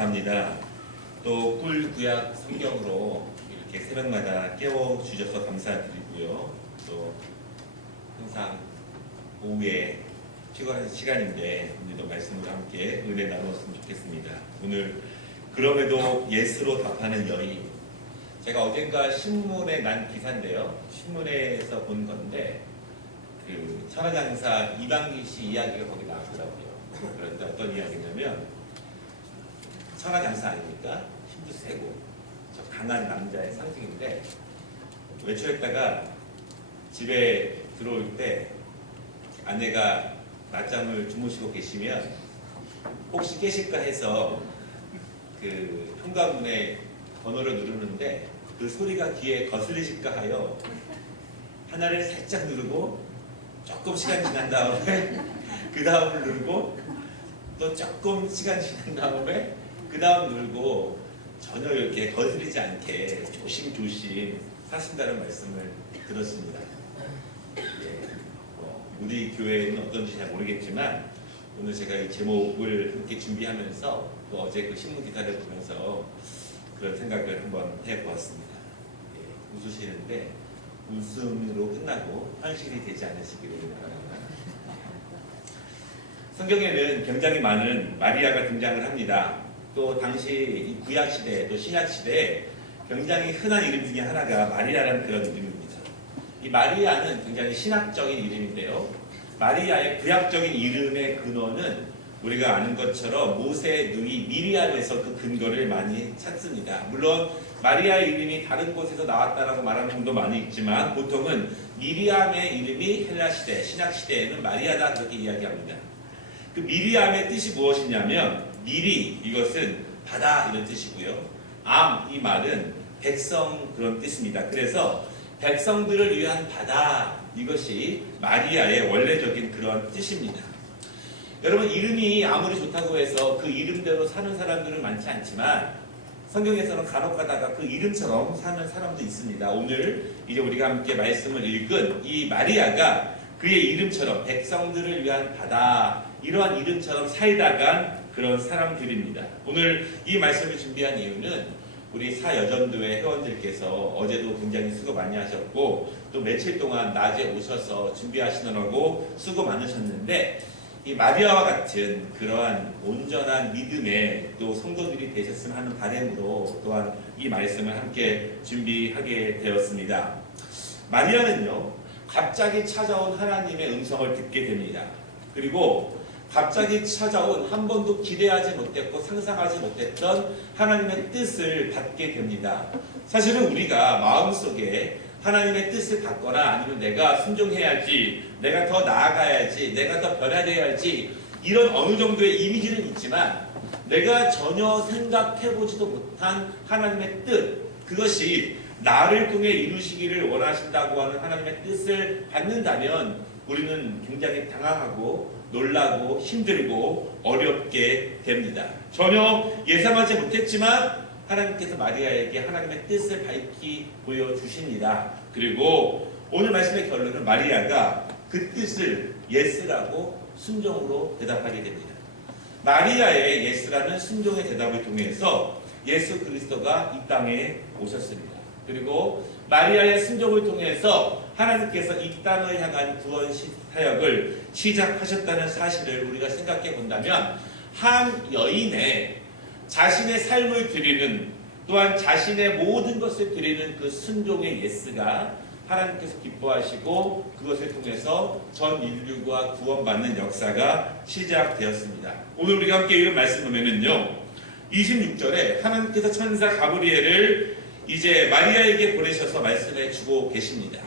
감사합니다. 또 꿀 구약 성경으로 이렇게 새벽마다 깨워주셔서 감사드리고요. 또 항상 오후에 피곤한 시간인데 오늘도 말씀으로 함께 은혜 나누었으면 좋겠습니다. 오늘 그럼에도 예수로 답하는 여인. 제가 어젠가 신문에 난 기사인데요. 신문에서 본 건데 그 천하장사 이방기 씨 이야기가 거기 나왔더라고요. 그런데 어떤 이야기냐면 천하장사 아닙니까? 힘도 세고 저 강한 남자의 상징인데 외출했다가 집에 들어올 때 아내가 낮잠을 주무시고 계시면 혹시 깨실까 해서 그 현관문에 번호를 누르는데 그 소리가 귀에 거슬리실까 하여 하나를 살짝 누르고 조금 시간 지난 다음에 그 다음을 누르고 또 조금 시간 지난 다음에 그 다음 누르고 전혀 이렇게 거슬리지 않게 조심조심 하신다는 말씀을 들었습니다. 우리 교회는 어떤지 잘 모르겠지만 오늘 제가 이 제목을 함께 준비하면서 또 어제 그 신문 기사를 보면서 그런 생각을 한번 해보았습니다. 웃으시는데 웃음으로 끝나고 현실이 되지 않으시기를 바랍니다. 성경에는 굉장히 많은 마리아가 등장을 합니다. 또 당시 이 구약 시대 또 신약 시대에 굉장히 흔한 이름 중에 하나가 마리아라는 그런 이름입니다. 이 마리아는 굉장히 신학적인 이름인데요. 마리아의 구약적인 이름의 근원은 우리가 아는 것처럼 모세의 누이 미리암에서 그 근거를 많이 찾습니다. 물론 마리아의 이름이 다른 곳에서 나왔다라고 말하는 분도 많이 있지만 보통은 미리암의 이름이 헬라 시대, 신약 시대에는 마리아다 그렇게 이야기합니다. 그 미리암의 뜻이 무엇이냐면 미리 이것은 바다 이런 뜻이고요. 이 말은 백성 그런 뜻입니다. 그래서 백성들을 위한 바다 이것이 마리아의 원래적인 그런 뜻입니다. 여러분 이름이 아무리 좋다고 해서 그 이름대로 사는 사람들은 많지 않지만 성경에서는 간혹 가다가 그 이름처럼 사는 사람도 있습니다. 오늘 이제 우리가 함께 말씀을 읽은 이 마리아가 그의 이름처럼 백성들을 위한 바다 이러한 이름처럼 살다간 그런 사람들입니다. 오늘 이 말씀을 준비한 이유는 우리 사여전도회 회원들께서 어제도 굉장히 수고 많이 하셨고 또 며칠 동안 낮에 오셔서 준비하시느라고 수고 많으셨는데 이 마리아와 같은 그러한 온전한 믿음의 또 성도들이 되셨으면 하는 바람으로 또한 이 말씀을 함께 준비하게 되었습니다. 마리아는요 갑자기 찾아온 하나님의 음성을 듣게 됩니다. 그리고 갑자기 찾아온 한 번도 기대하지 못했고 상상하지 못했던 하나님의 뜻을 받게 됩니다. 사실은 우리가 마음속에 하나님의 뜻을 받거나 아니면 내가 순종해야지, 내가 더 나아가야지, 내가 더 변화되어야지 이런 어느 정도의 이미지는 있지만 내가 전혀 생각해보지도 못한 하나님의 뜻 그것이 나를 통해 이루시기를 원하신다고 하는 하나님의 뜻을 받는다면 우리는 굉장히 당황하고 놀라고 힘들고 어렵게 됩니다. 전혀 예상하지 못했지만 하나님께서 마리아에게 하나님의 뜻을 밝히 보여주십니다. 그리고 오늘 말씀의 결론은 마리아가 그 뜻을 예스라고 순종으로 대답하게 됩니다. 마리아의 예스라는 순종의 대답을 통해서 예수 그리스도가 이 땅에 오셨습니다. 그리고 마리아의 순종을 통해서 하나님께서 이 땅을 향한 구원 사역을 시작하셨다는 사실을 우리가 생각해 본다면 한 여인의 자신의 삶을 드리는 또한 자신의 모든 것을 드리는 그 순종의 예스가 하나님께서 기뻐하시고 그것을 통해서 전 인류가 구원받는 역사가 시작되었습니다. 오늘 우리가 함께 읽은 말씀 보면은요 26절에 하나님께서 천사 가브리엘을 이제 마리아에게 보내셔서 말씀해 주고 계십니다.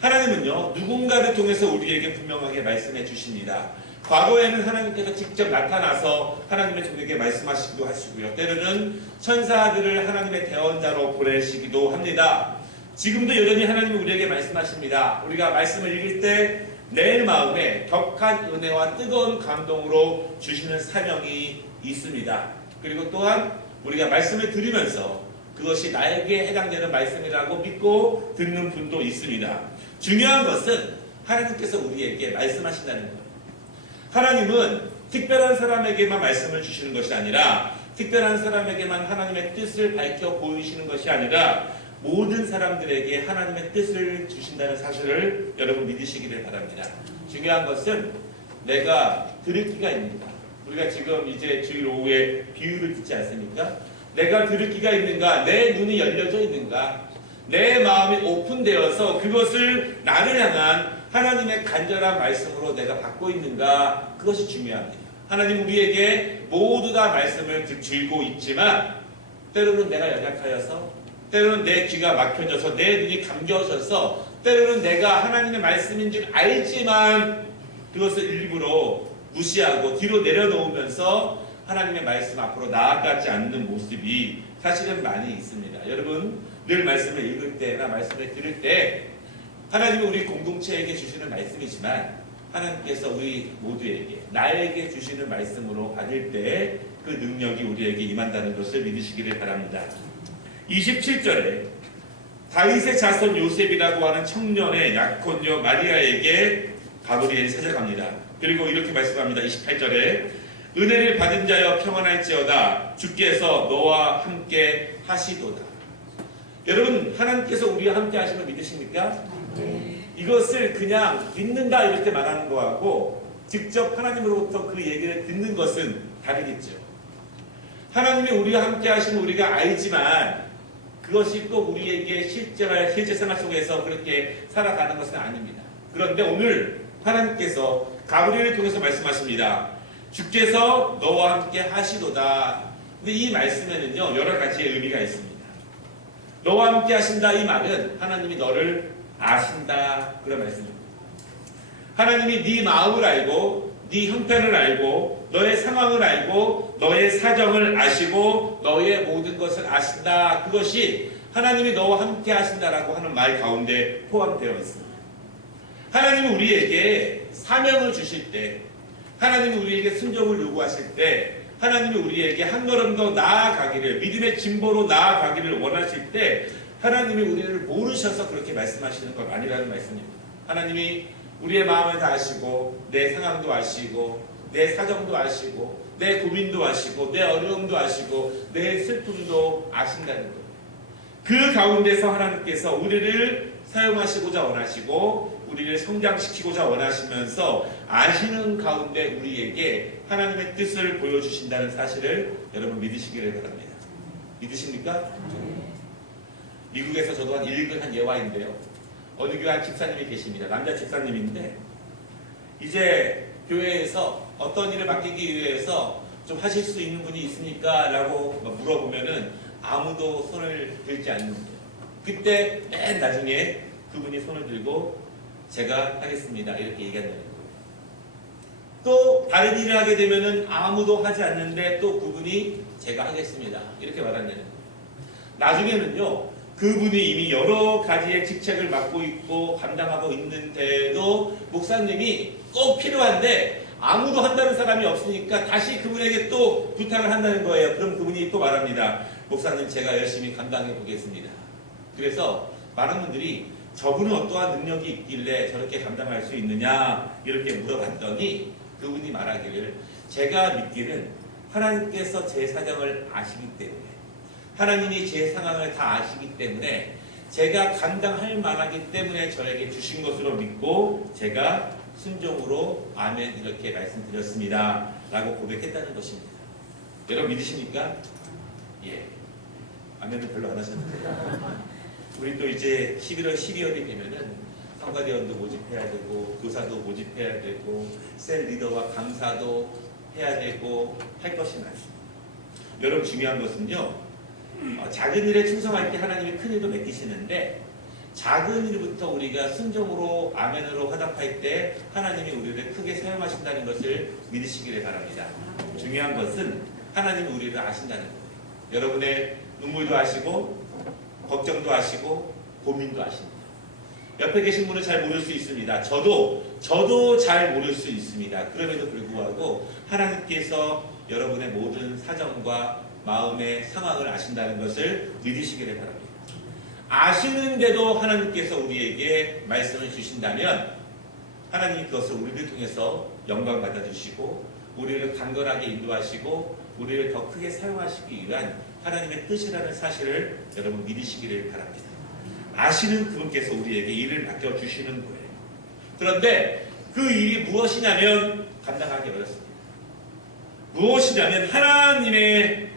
하나님은요 누군가를 통해서 우리에게 분명하게 말씀해 주십니다. 과거에는 하나님께서 직접 나타나서 하나님의 종에게 말씀하시기도 하시고요. 때로는 천사들을 하나님의 대언자로 보내시기도 합니다. 지금도 여전히 하나님은 우리에게 말씀하십니다. 우리가 말씀을 읽을 때 내 마음에 격한 은혜와 뜨거운 감동으로 주시는 사명이 있습니다. 그리고 또한 우리가 말씀을 들으면서 그것이 나에게 해당되는 말씀이라고 믿고 듣는 분도 있습니다. 중요한 것은 하나님께서 우리에게 말씀하신다는 것. 하나님은 특별한 사람에게만 말씀을 주시는 것이 아니라 특별한 사람에게만 하나님의 뜻을 밝혀 보이시는 것이 아니라 모든 사람들에게 하나님의 뜻을 주신다는 사실을 여러분 믿으시기를 바랍니다. 중요한 것은 내가 들을 귀가 있는가. 우리가 지금 이제 주일 오후에 비유를 듣지 않습니까? 내가 들을 귀가 있는가, 내 눈이 열려져 있는가, 내 마음이 오픈되어서 그것을 나를 향한 하나님의 간절한 말씀으로 내가 받고 있는가, 그것이 중요합니다. 하나님 우리에게 모두 다 말씀을 주고 있지만 때로는 내가 연약하여서, 때로는 내 귀가 막혀져서, 내 눈이 감겨져서, 때로는 내가 하나님의 말씀인 줄 알지만 그것을 일부러 무시하고 뒤로 내려놓으면서 하나님의 말씀 앞으로 나아가지 않는 모습이 사실은 많이 있습니다. 여러분 늘 말씀을 읽을 때나 말씀을 들을 때 하나님이 우리 공동체에게 주시는 말씀이지만 하나님께서 우리 모두에게, 나에게 주시는 말씀으로 받을 때 그 능력이 우리에게 임한다는 것을 믿으시기를 바랍니다. 27절에 다윗의 자손 요셉이라고 하는 청년의 약혼녀 마리아에게 가브리엘이 찾아갑니다. 그리고 이렇게 말씀합니다. 28절에 은혜를 받은 자여 평안할지어다, 주께서 너와 함께 하시도다. 여러분 하나님께서 우리와 함께 하시는 거 믿으십니까? 이것을 그냥 믿는다 이렇게 말하는 거하고 직접 하나님으로부터 그 얘기를 듣는 것은 다르겠죠. 하나님이 우리와 함께 하시는 우리가 알지만 그것이 꼭 우리에게 실제 생활 속에서 그렇게 살아가는 것은 아닙니다. 그런데 오늘 하나님께서 가브리엘을 통해서 말씀하십니다. 주께서 너와 함께 하시도다. 근데 이 말씀에는요 여러 가지의 의미가 있습니다. 너와 함께 하신다 이 말은 하나님이 너를 아신다 그런 말씀입니다. 하나님이 네 마음을 알고 네 형편을 알고 너의 상황을 알고 너의 사정을 아시고 너의 모든 것을 아신다. 그것이 하나님이 너와 함께 하신다라고 하는 말 가운데 포함되어 있습니다. 하나님이 우리에게 사명을 주실 때, 하나님이 우리에게 순종을 요구하실 때, 하나님이 우리에게 한 걸음 더 나아가기를, 믿음의 진보로 나아가기를 원하실 때 하나님이 우리를 모르셔서 그렇게 말씀하시는 건 아니라는 말씀입니다. 하나님이 우리의 마음을 다 아시고 내 상황도 아시고 내 사정도 아시고 내 고민도 아시고 내 어려움도 아시고 내 슬픔도 아신다는 거예요. 그 가운데서 하나님께서 우리를 사용하시고자 원하시고 우리를 성장시키고자 원하시면서 아시는 가운데 우리에게 하나님의 뜻을 보여주신다는 사실을 여러분 믿으시기를 바랍니다. 믿으십니까? 미국에서 저도 읽은 한 예화인데요. 어느 교회 한 집사님이 계십니다. 남자 집사님인데 이제 교회에서 어떤 일을 맡기기 위해서 좀 하실 수 있는 분이 있습니까? 라고 물어보면은 아무도 손을 들지 않는 거예요. 그때 맨 나중에 그분이 손을 들고 제가 하겠습니다. 이렇게 얘기한다는 거예요. 또 다른 일을 하게 되면은 아무도 하지 않는데 또 그분이 제가 하겠습니다. 이렇게 말한다는 거예요. 나중에는요. 그분이 이미 여러 가지의 직책을 맡고 있고 감당하고 있는데도 목사님이 꼭 필요한데 아무도 한다는 사람이 없으니까 다시 그분에게 또 부탁을 한다는 거예요. 그럼 그분이 또 말합니다. 목사님 제가 열심히 감당해 보겠습니다. 그래서 많은 분들이 저분은 어떠한 능력이 있길래 저렇게 감당할 수 있느냐 이렇게 물어봤더니 그분이 말하기를 제가 믿기는 하나님께서 제 사정을 아시기 때문에 하나님이 제 상황을 다 아시기 때문에 제가 감당할 만하기 때문에 저에게 주신 것으로 믿고 제가 순종으로 아멘 이렇게 말씀드렸습니다 라고 고백했다는 것입니다. 여러분 믿으십니까? 예. 아멘은 별로 안 하셨는데 우리 또 이제 11월 12월이 되면은 성가대원도 모집해야 되고 교사도 모집해야 되고 셀 리더와 강사도 해야 되고 할 것이 많습니다. 여러분 중요한 것은요. 작은 일에 충성할 때 하나님이 큰 일도 맡기시는데 작은 일부터 우리가 순종으로 아멘으로 화답할 때 하나님이 우리를 크게 사용하신다는 것을 믿으시기를 바랍니다. 중요한 것은 하나님이 우리를 아신다는 거예요. 여러분의 눈물도 아시고 걱정도 아시고 고민도 아십니다. 옆에 계신 분은 잘 모를 수 있습니다. 저도 잘 모를 수 있습니다. 그럼에도 불구하고 하나님께서 여러분의 모든 사정과 마음의 상황을 아신다는 것을 믿으시기를 바랍니다. 아시는데도 하나님께서 우리에게 말씀을 주신다면 하나님이 그것을 우리를 통해서 영광 받아주시고 우리를 간결하게 인도하시고 우리를 더 크게 사용하시기 위한 하나님의 뜻이라는 사실을 여러분 믿으시기를 바랍니다. 아시는 그분께서 우리에게 일을 맡겨주시는 거예요. 그런데 그 일이 무엇이냐면 감당하기 어렵습니다. 무엇이냐면 하나님의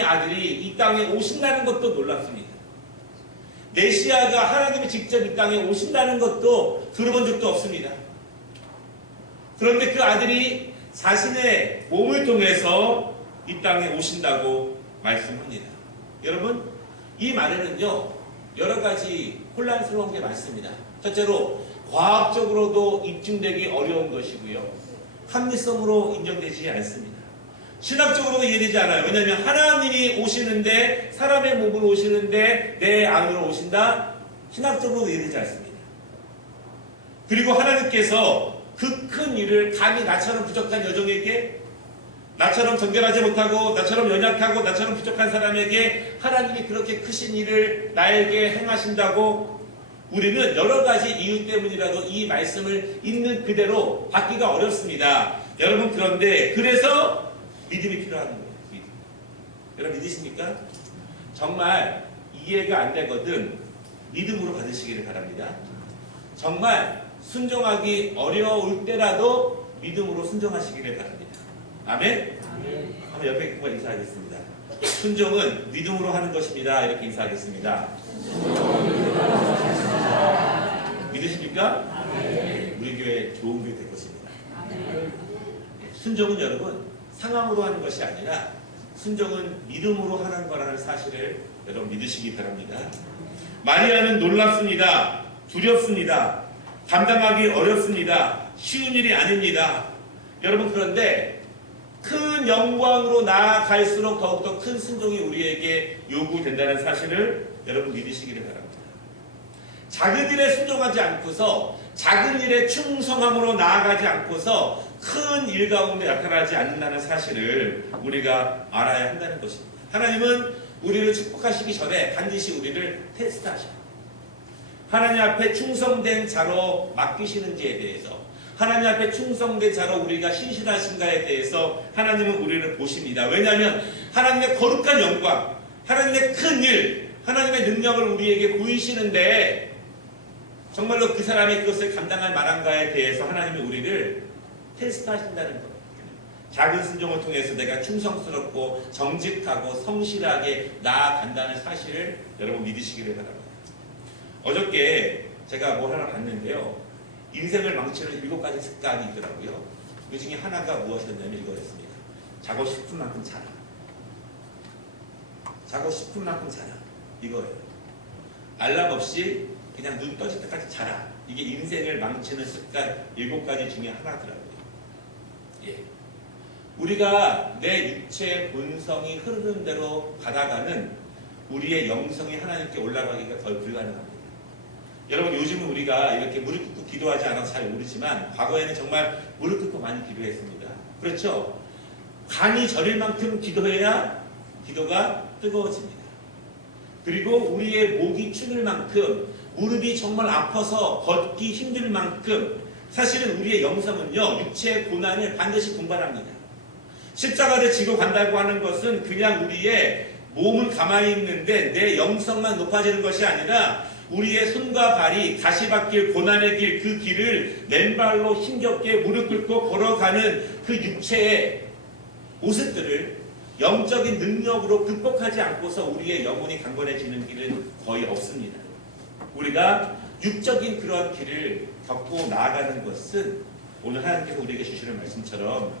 아들이 이 땅에 오신다는 것도 놀랍습니다. 메시아가 하나님이 직접 이 땅에 오신다는 것도 들어본 적도 없습니다. 그런데 그 아들이 자신의 몸을 통해서 이 땅에 오신다고 말씀합니다. 여러분, 이 말에는요 여러 가지 혼란스러운 게 많습니다. 첫째로 과학적으로도 입증되기 어려운 것이고요, 합리성으로 인정되지 않습니다. 신학적으로도 이해되지 않아요. 왜냐하면 하나님이 오시는데, 사람의 몸으로 오시는데 내 안으로 오신다? 신학적으로도 이해되지 않습니다. 그리고 하나님께서 그 큰 일을 감히 나처럼 부족한 여종에게, 나처럼 정결하지 못하고 나처럼 연약하고 나처럼 부족한 사람에게 하나님이 그렇게 크신 일을 나에게 행하신다고, 우리는 여러 가지 이유 때문이라도 이 말씀을 있는 그대로 받기가 어렵습니다. 여러분, 그런데 그래서 믿음이 필요한 거예요. 믿음. 여러분 믿으십니까? 정말 이해가 안 되거든 믿음으로 받으시기를 바랍니다. 정말 순종하기 어려울 때라도 믿음으로 순종하시기를 바랍니다. 아멘? 한번 옆에 분과 인사하겠습니다. 순종은 믿음으로 하는 것입니다. 이렇게 인사하겠습니다. 믿으십니까? 우리 교회 좋은 교회 될 것입니다. 순종은 여러분 상황으로 하는 것이 아니라 순종은 믿음으로 하는 거라는 사실을 여러분 믿으시기 바랍니다. 마리아는 놀랍습니다. 두렵습니다. 감당하기 어렵습니다. 쉬운 일이 아닙니다. 여러분, 그런데 큰 영광으로 나아갈수록 더욱더 큰 순종이 우리에게 요구된다는 사실을 여러분 믿으시기를 바랍니다. 작은 일에 순종하지 않고서, 작은 일에 충성함으로 나아가지 않고서 큰 일 가운데 나타나지 않는다는 사실을 우리가 알아야 한다는 것입니다. 하나님은 우리를 축복하시기 전에 반드시 우리를 테스트하셔요. 하나님 앞에 충성된 자로 맡기시는지에 대해서, 하나님 앞에 충성된 자로 우리가 신실하신가에 대해서 하나님은 우리를 보십니다. 왜냐하면 하나님의 거룩한 영광, 하나님의 큰 일, 하나님의 능력을 우리에게 보이시는데 정말로 그 사람이 그것을 감당할 만한가에 대해서 하나님이 우리를 테스트하신다는 것. 작은 순종을 통해서 내가 충성스럽고 정직하고 성실하게 나아간다는 사실을 여러분 믿으시기를 바랍니다. 어저께 제가 뭐 하나 봤는데요, 인생을 망치는 7가지 습관이 있더라고요. 그 중에 하나가 무엇이었냐면 이거였습니다. 자고 싶은 만큼 자라. 자고 싶은 만큼 자라. 이거예요. 알람 없이 그냥 눈 떠질 때까지 자라. 이게 인생을 망치는 습관 7가지 중에 하나더라고요. 예. 우리가 내 육체의 본성이 흐르는 대로 가다가는 우리의 영성이 하나님께 올라가기가 더 불가능합니다. 여러분, 요즘은 우리가 이렇게 무릎 꿇고 기도하지 않아서 잘 모르지만 과거에는 정말 무릎 꿇고 많이 기도했습니다. 그렇죠? 간이 저릴 만큼 기도해야 기도가 뜨거워집니다. 그리고 우리의 목이 추릴 만큼, 무릎이 정말 아파서 걷기 힘들 만큼 사실은 우리의 영성은요, 육체의 고난을 반드시 분발합니다. 십자가를 지고 간다고 하는 것은 그냥 우리의 몸은 가만히 있는데 내 영성만 높아지는 것이 아니라 우리의 손과 발이 가시밭길, 고난의 길, 그 길을 맨발로 힘겹게 무릎 꿇고 걸어가는 그 육체의 모습들을 영적인 능력으로 극복하지 않고서 우리의 영혼이 강건해지는 길은 거의 없습니다. 우리가 육적인 그런 길을 겪고 나아가는 것은 오늘 하나님께서 우리에게 주시는 말씀처럼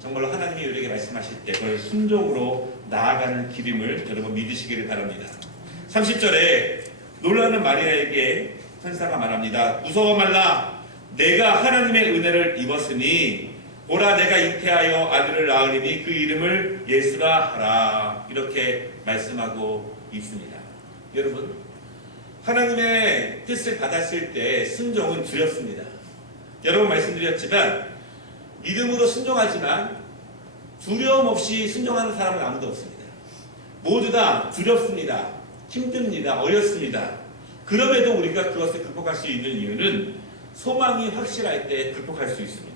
정말로 하나님이 우리에게 말씀하실 때 그걸 순종으로 나아가는 길임을 여러분 믿으시기를 바랍니다. 30절에 놀라는 마리아에게 천사가 말합니다. 무서워 말라. 내가 하나님의 은혜를 입었으니 보라, 내가 잉태하여 아들을 낳으리니 그 이름을 예수라 하라. 이렇게 말씀하고 있습니다. 여러분, 하나님의 뜻을 받았을 때 순종은 두렵습니다. 여러 번 말씀드렸지만 믿음으로 순종하지만 두려움 없이 순종하는 사람은 아무도 없습니다. 모두 다 두렵습니다. 힘듭니다. 어렵습니다. 그럼에도 우리가 그것을 극복할 수 있는 이유는 소망이 확실할 때 극복할 수 있습니다.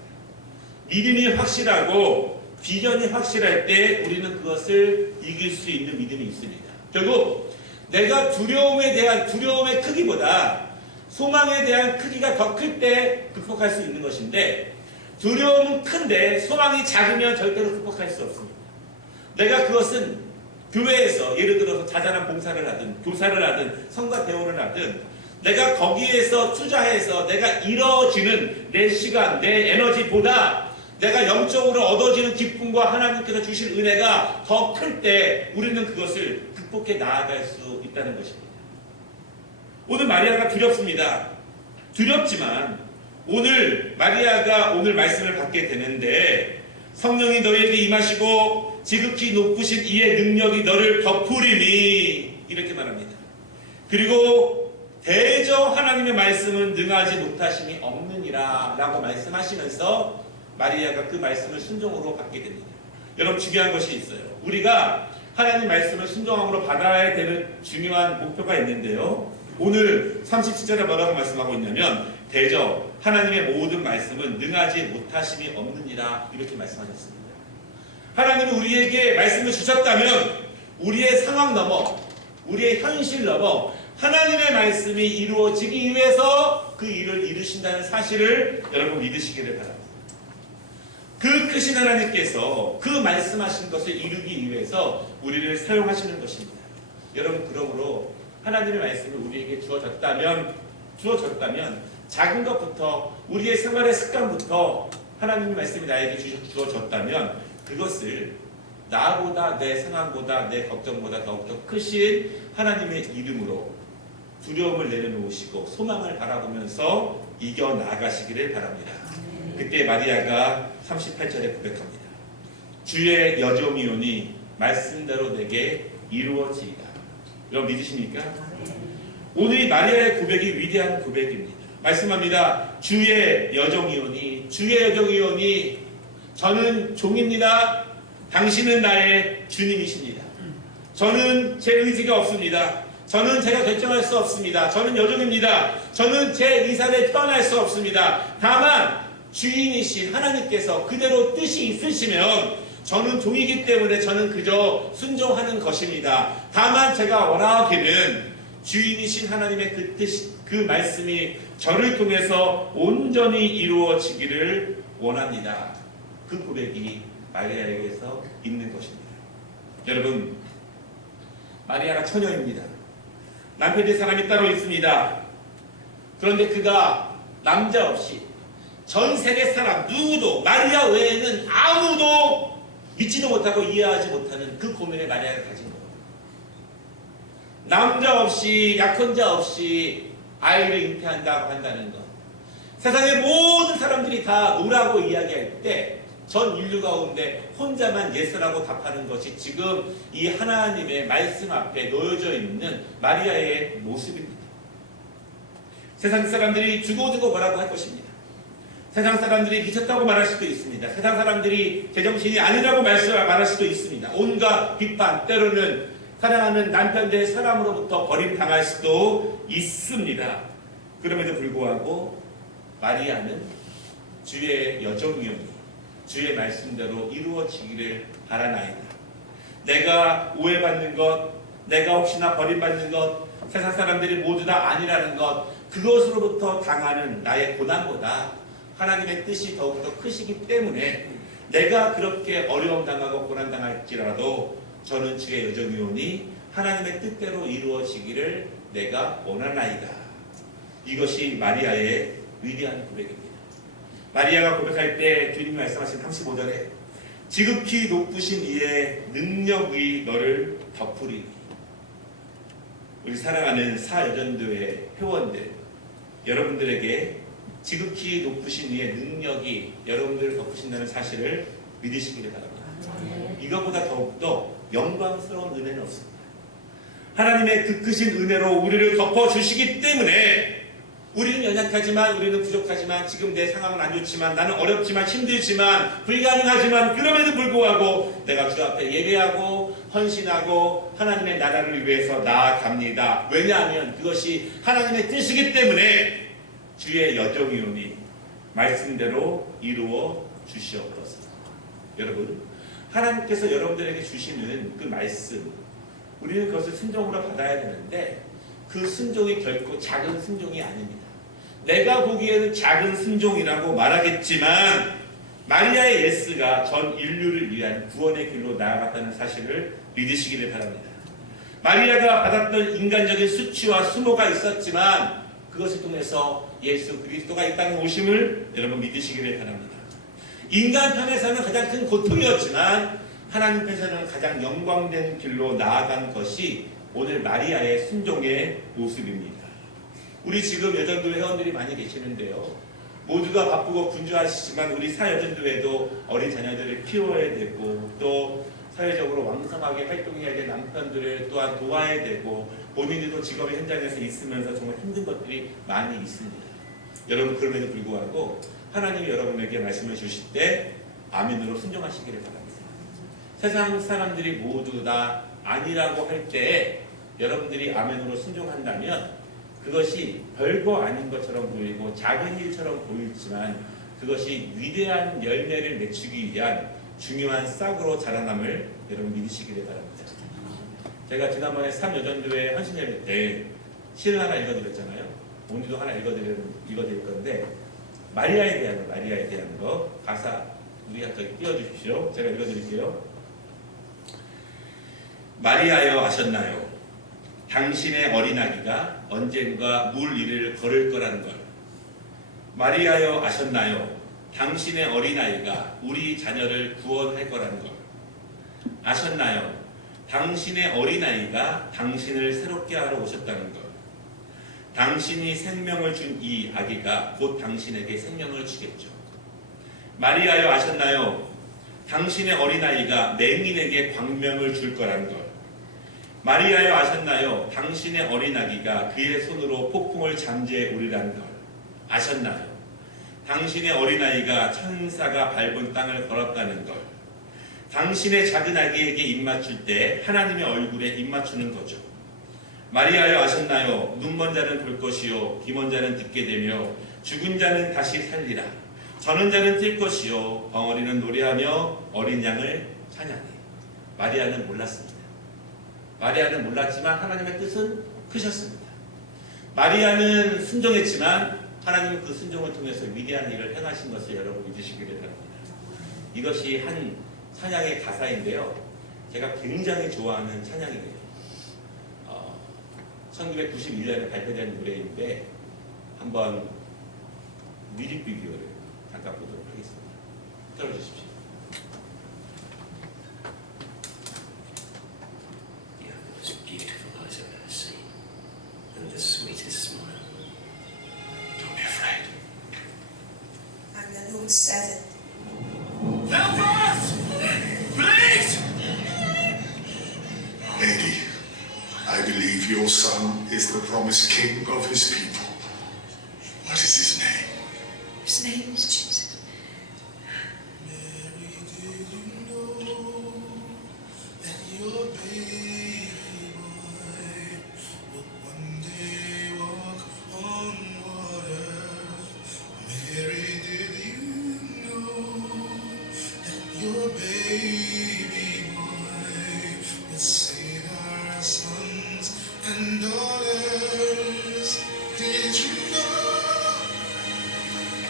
믿음이 확실하고 비전이 확실할 때 우리는 그것을 이길 수 있는 믿음이 있습니다. 결국 내가 두려움의 크기보다 소망에 대한 크기가 더 클 때 극복할 수 있는 것인데, 두려움은 큰데 소망이 작으면 절대로 극복할 수 없습니다. 내가 그것은 교회에서 예를 들어서 자잘한 봉사를 하든 교사를 하든 성가 대우를 하든 내가 거기에서 투자해서 내가 이뤄지는 내 시간, 내 에너지보다 내가 영적으로 얻어지는 기쁨과 하나님께서 주실 은혜가 더 클 때 우리는 그것을 극복해 나아갈 수 있다는 것입니다. 오늘 마리아가 두렵습니다. 두렵지만 오늘 마리아가 오늘 말씀을 받게 되는데, 성령이 너희에게 임하시고 지극히 높으신 이의 능력이 너를 덮으리니, 이렇게 말합니다. 그리고 대저 하나님의 말씀은 능하지 못하심이 없느니라 라고 말씀하시면서 마리아가 그 말씀을 순종으로 받게 됩니다. 여러분, 중요한 것이 있어요. 우리가 하나님 말씀을 순종함으로 받아야 되는 중요한 목표가 있는데요, 오늘 37절에 뭐라고 말씀하고 있냐면 대저 하나님의 모든 말씀은 능하지 못하심이 없느니라, 이렇게 말씀하셨습니다. 하나님이 우리에게 말씀을 주셨다면 우리의 상황 넘어, 우리의 현실 넘어 하나님의 말씀이 이루어지기 위해서 그 일을 이루신다는 사실을 여러분 믿으시기를 바랍니다. 그 크신 하나님께서 그 말씀하신 것을 이루기 위해서 우리를 사용하시는 것입니다. 여러분, 그러므로 하나님의 말씀을 우리에게 주어졌다면 작은 것부터, 우리의 생활의 습관부터 하나님의 말씀이 나에게 주어졌다면 그것을 나보다, 내 상황보다, 내 걱정보다 더욱더 크신 하나님의 이름으로 두려움을 내려놓으시고 소망을 바라보면서 이겨나가시기를 바랍니다. 그때 마리아가 38절에 고백합니다. 주의 여종이오니 말씀대로 내게 이루어지이다. 여러분 믿으십니까? 오늘 마리아의 고백이 위대한 고백입니다. 말씀합니다. 주의 여종이오니, 주의 여종이오니, 저는 종입니다. 당신은 나의 주님이십니다. 저는 제 의지가 없습니다. 저는 제가 결정할 수 없습니다. 저는 여종입니다. 저는 제 의사를 떠날 수 없습니다. 다만 주인이신 하나님께서 그대로 뜻이 있으시면 저는 종이기 때문에 저는 그저 순종하는 것입니다. 다만 제가 원하기는 주인이신 하나님의 그 뜻, 그 말씀이 저를 통해서 온전히 이루어지기를 원합니다. 그 고백이 마리아에게서 있는 것입니다. 여러분, 마리아가 처녀입니다. 남편이 될 사람이 따로 있습니다. 그런데 그가 남자 없이 전 세계 사람 누구도, 마리아 외에는 아무도 믿지도 못하고 이해하지 못하는 그 고민을 마리아가 가진 거예요. 남자 없이, 약혼자 없이 아이를 잉태한다고 한다는 것, 세상의 모든 사람들이 다 노라고 이야기할 때 전 인류 가운데 혼자만 예스라고 답하는 것이 지금 이 하나님의 말씀 앞에 놓여져 있는 마리아의 모습입니다. 세상 사람들이 두고두고 뭐라고 할 것입니다. 세상 사람들이 미쳤다고 말할 수도 있습니다. 세상 사람들이 제정신이 아니라고 말할 수도 있습니다. 온갖 비판, 때로는 사랑하는 남편 될 사람으로부터 버림당할 수도 있습니다. 그럼에도 불구하고 마리아는 주의 여종이오니 주의 말씀대로 이루어지기를 바라나이다. 내가 오해받는 것, 내가 혹시나 버림받는 것, 세상 사람들이 모두 다 아니라는 것, 그것으로부터 당하는 나의 고난보다 하나님의 뜻이 더욱더 크시기 때문에 내가 그렇게 어려움 당하고 고난 당할지라도 저는 주의 여종이오니 하나님의 뜻대로 이루어지기를 내가 원하나이다. 이것이 마리아의 위대한 고백입니다. 마리아가 고백할 때 주님이 말씀하신 35절에 지극히 높으신 이의 능력이 너를 덮으리니, 우리 사랑하는 사여전도회 회원들, 여러분들에게 지극히 높으신 이의 능력이 여러분들을 덮으신다는 사실을 믿으시기를 바랍니다. 이것보다 더욱더 영광스러운 은혜는 없습니다. 하나님의 그 크신 은혜로 우리를 덮어주시기 때문에 우리는 연약하지만, 우리는 부족하지만, 지금 내 상황은 안 좋지만, 나는 어렵지만, 힘들지만, 불가능하지만, 그럼에도 불구하고 내가 주 앞에 예배하고 헌신하고 하나님의 나라를 위해서 나아갑니다. 왜냐하면 그것이 하나님의 뜻이기 때문에 주의 여종이오니 말씀대로 이루어 주시옵소서. 여러분, 하나님께서 여러분들에게 주시는 그 말씀, 우리는 그것을 순종으로 받아야 되는데 그 순종이 결코 작은 순종이 아닙니다. 내가 보기에는 작은 순종이라고 말하겠지만 마리아의 예스가 전 인류를 위한 구원의 길로 나아갔다는 사실을 믿으시기를 바랍니다. 마리아가 받았던 인간적인 수치와 수모가 있었지만 그것을 통해서 예수 그리스도가 이 땅에 오심을 여러분 믿으시기를 바랍니다. 인간 편에서는 가장 큰 고통이었지만 하나님 편에서는 가장 영광된 길로 나아간 것이 오늘 마리아의 순종의 모습입니다. 우리 지금 여전도 회원들이 많이 계시는데요. 모두가 바쁘고 분주하시지만 우리 사여전도회도 어린 자녀들을 키워야 되고 또 사회적으로 왕성하게 활동해야 될 남편들을 또한 도와야 되고 본인들도 직업의 현장에서 있으면서 정말 힘든 것들이 많이 있습니다. 여러분 그럼에도 불구하고 하나님이 여러분에게 말씀을 주실 때 아멘으로 순종하시기를 바랍니다. 세상 사람들이 모두 다 아니라고 할 때 여러분들이 아멘으로 순종한다면 그것이 별거 아닌 것처럼 보이고 작은 일처럼 보이지만 그것이 위대한 열매를 맺추기 위한 중요한 싹으로 자라남을 여러분 믿으시기를 바랍니다. 제가 지난번에 3여전도회 헌신예배 때 시를 하나 읽어드렸잖아요. 오늘도 하나 읽어드릴 건데 마리아에 대한 거 가사 우리 저기 띄워주십시오. 제가 읽어드릴게요. 마리아여 아셨나요? 당신의 어린아기가 언젠가 물 위를 걸을 거라는 걸. 마리아여 아셨나요? 당신의 어린아이가 우리 자녀를 구원할 거라는 걸. 아셨나요? 당신의 어린아이가 당신을 새롭게 하러 오셨다는 걸. 당신이 생명을 준 이 아기가 곧 당신에게 생명을 주겠죠. 마리아여 아셨나요? 당신의 어린아이가 맹인에게 광명을 줄 거라는 걸. 마리아여 아셨나요? 당신의 어린아기가 그의 손으로 폭풍을 잠재해 오리라는 걸. 아셨나요? 당신의 어린아이가 천사가 밟은 땅을 걸었다는 걸. 당신의 작은 아기에게 입맞출 때 하나님의 얼굴에 입맞추는 거죠. 마리아여 아셨나요? 눈먼 자는 볼 것이요 귀먼 자는 듣게 되며 죽은 자는 다시 살리라. 저는 자는 뛸 것이요 벙어리는 노래하며 어린 양을 찬양해. 마리아는 몰랐습니다. 마리아는 몰랐지만 하나님의 뜻은 크셨습니다. 마리아는 순종했지만 하나님은 그 순종을 통해서 위대한 일을 행하신 것을 여러분 믿으시기를 바랍니다. 이것이 한 찬양의 가사인데요. 제가 굉장히 좋아하는 찬양이에요. 1991년에 발표된 노래인데 한번 뮤직비디오를 잠깐 보도록 하겠습니다. 들어주십시오. You have the most beautiful eyes I've ever seen, and the sweetest smile. Don't be afraid. And the Lord said it. Help us! Please! Lady, I believe your son is the promised king of his people. What is his name? His name is Jesus. Mary, did you know that your baby boy would one day walk on water? Mary, did you know that your baby boy would save our sons and daughters? Did you know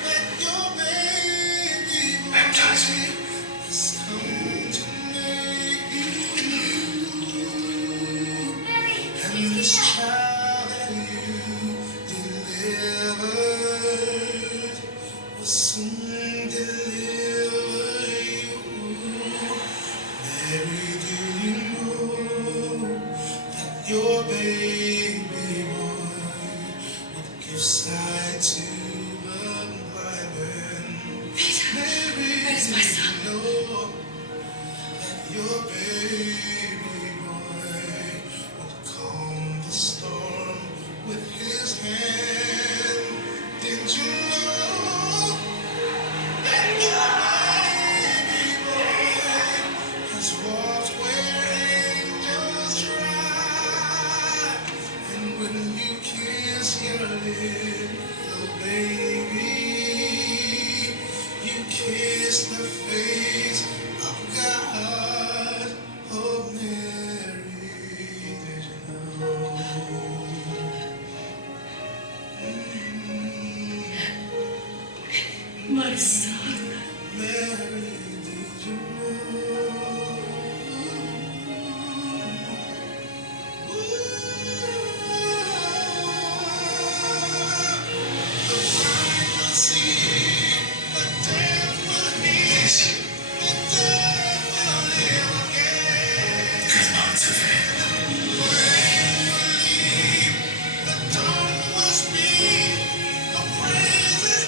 that your baby boy Baptize me. has come to make you new? And this child that you delivered will soon deliver you. Mary, do you know that your baby boy would give sight to the blind man? Mary, Where's my son? do you know that your baby boy would calm the storm with his hand? Did you know that your baby boy has walked where angels trod? to fail. The tongue will speak the praises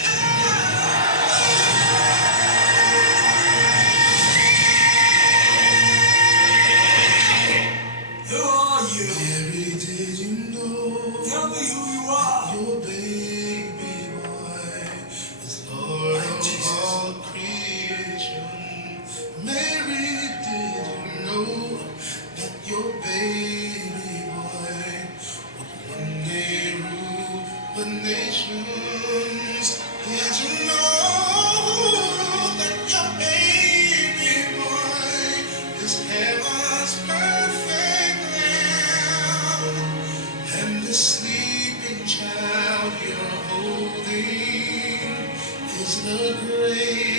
Who are you? Mary, did you know? Tell me who you are. Your baby boy is Lord of all creation. Mary, did you know that your baby boy would one day rule the nations? Did you know that your baby boy is heaven's perfect lamb? And the sleeping child you're holding is the great